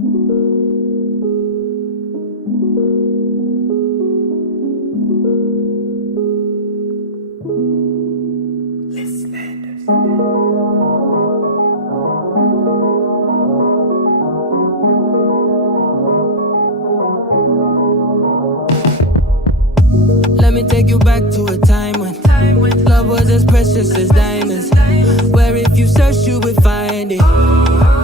Let me take you back to a time when love was as precious as diamonds, where if you searched you would find it.